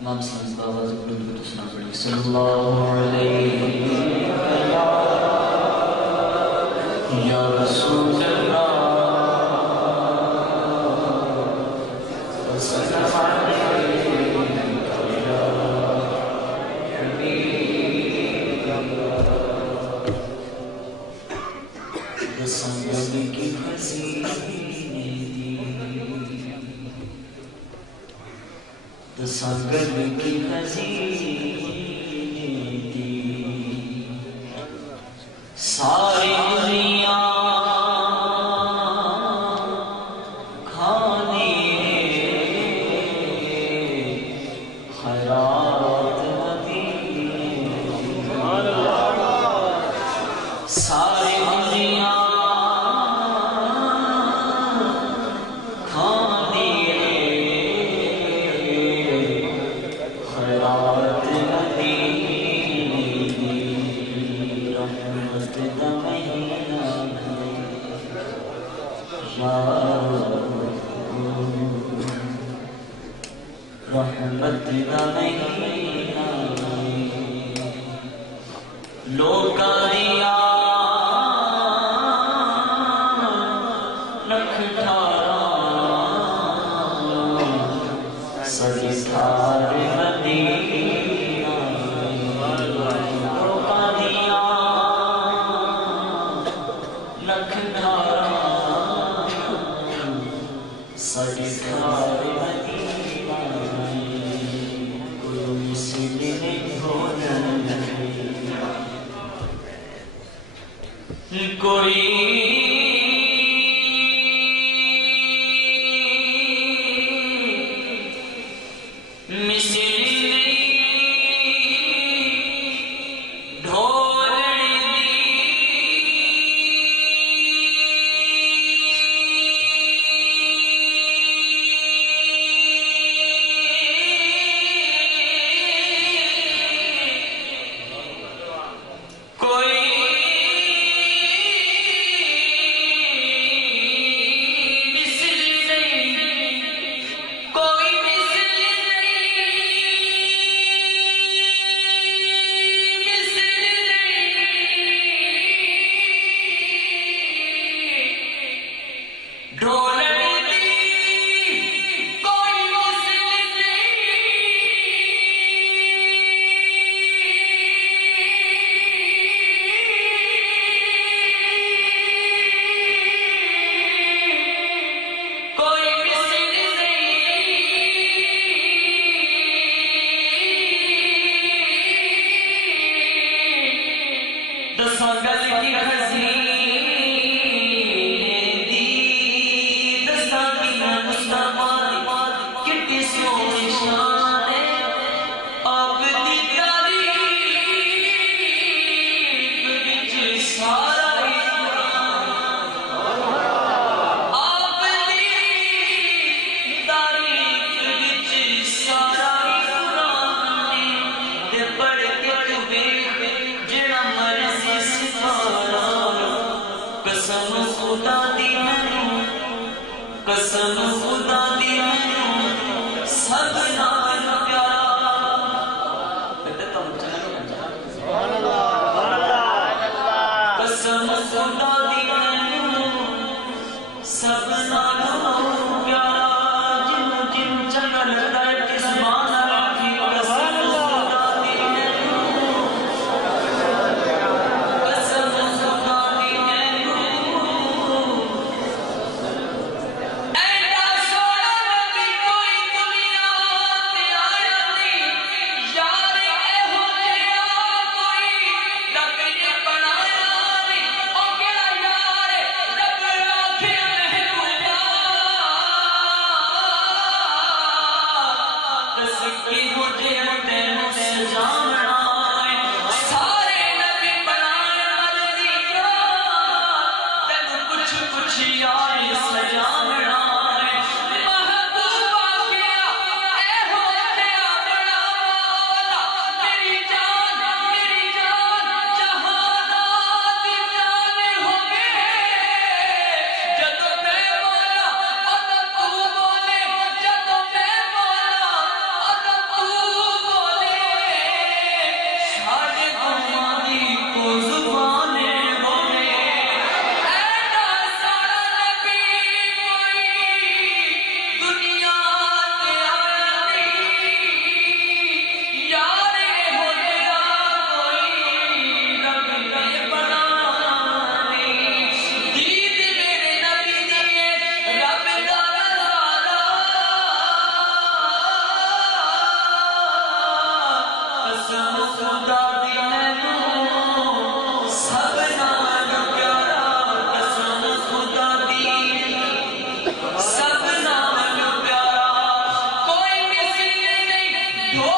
امام صلی اللہ علیہ وسلم کو سنا پڑی صلی اللہ علیہ یا رسول اللہ وسلم علیہ یا حبیب اللہ دسنگل کی سنگل کی حسین دی ساری دنیا کھانے خیرات نبی ساری دنیا رحمت لوکا دیا لکھ ٹھارا سری تھار مدینہ لوکا دیا لکھ ٹھارا سری تھار کوئی قسم خدا دی مینوں سب نال پیارا سبحان اللہ قسم خدا دی مینوں سب نال پیارا جن جن چنگا لگدا ہے کس زبان نال آکھی قسم خدا دی مینوں قسم خدا دی مینوں خدا دی مینوں سب نال پیارا قسم خدا دی سب نال پیارا کوئی مثل نہیں دو